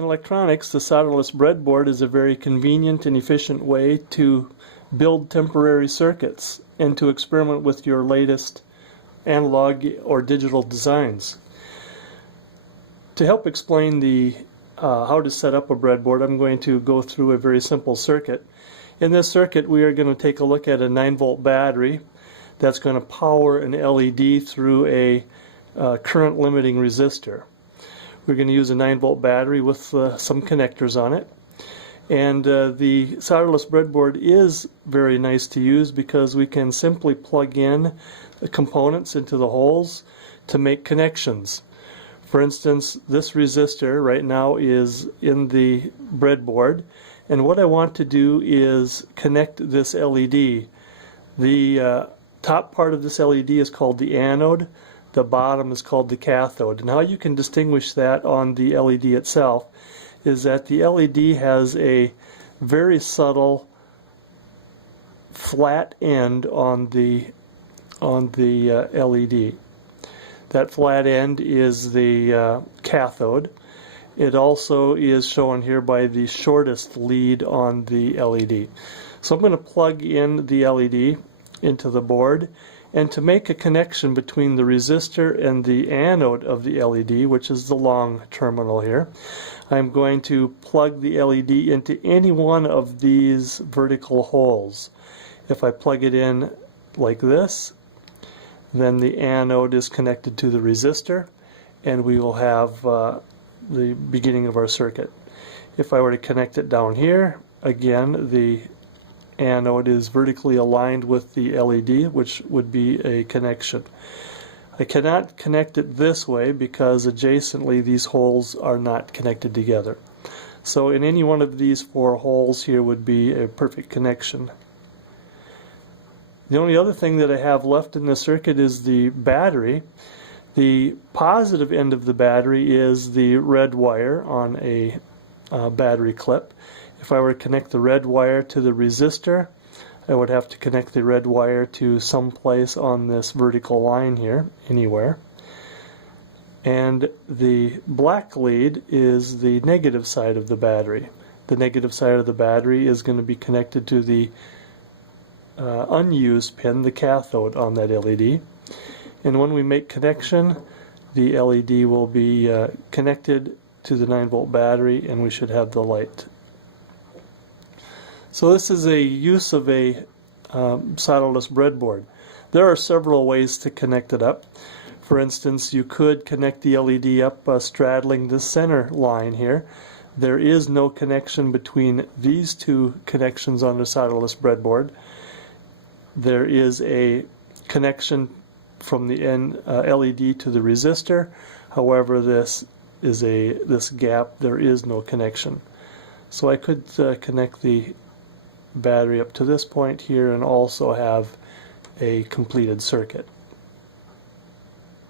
In electronics, the solderless breadboard is a very convenient and efficient way to build temporary circuits and to experiment with your latest analog or digital designs. To help explain how to set up a breadboard, I'm going to go through a very simple circuit. In this circuit, we are going to take a look at a 9-volt battery that's going to power an LED through a current limiting resistor. We're going to use a 9-volt battery with some connectors on it. And the solderless breadboard is very nice to use because we can simply plug in the components into the holes to make connections. For instance, this resistor right now is in the breadboard, and what I want to do is connect this LED. The top part of this LED is called the anode. The bottom is called the cathode. And how you can distinguish that on the LED itself is that the LED has a very subtle flat end on the LED. That flat end is the cathode. It also is shown here by the shortest lead on the LED. So I'm going to plug in the LED into the board, and to make a connection between the resistor and the anode of the LED, which is the long terminal here, I'm going to plug the LED into any one of these vertical holes. If I plug it in like this, then the anode is connected to the resistor, and we will have the beginning of our circuit. If I were to connect it down here, again, the anode is vertically aligned with the LED, which would be a connection. I cannot connect it this way because adjacently these holes are not connected together. So in any one of these 4 holes here would be a perfect connection. The only other thing that I have left in the circuit is the battery. The positive end of the battery is the red wire on a battery clip. If I were to connect the red wire to the resistor, I would have to connect the red wire to some place on this vertical line here, anywhere. And the black lead is the negative side of the battery. The negative side of the battery is going to be connected to the unused pin, the cathode on that LED. And when we make connection, the LED will be connected to the 9-volt battery, and we should have the light. So this is a use of a solderless breadboard. There are several ways to connect it up. For instance, you could connect the LED up straddling the center line here. There is no connection between these 2 connections on the solderless breadboard. There is a connection from the LED to the resistor. However, this gap, there is no connection. So I could connect the battery up to this point here and also have a completed circuit.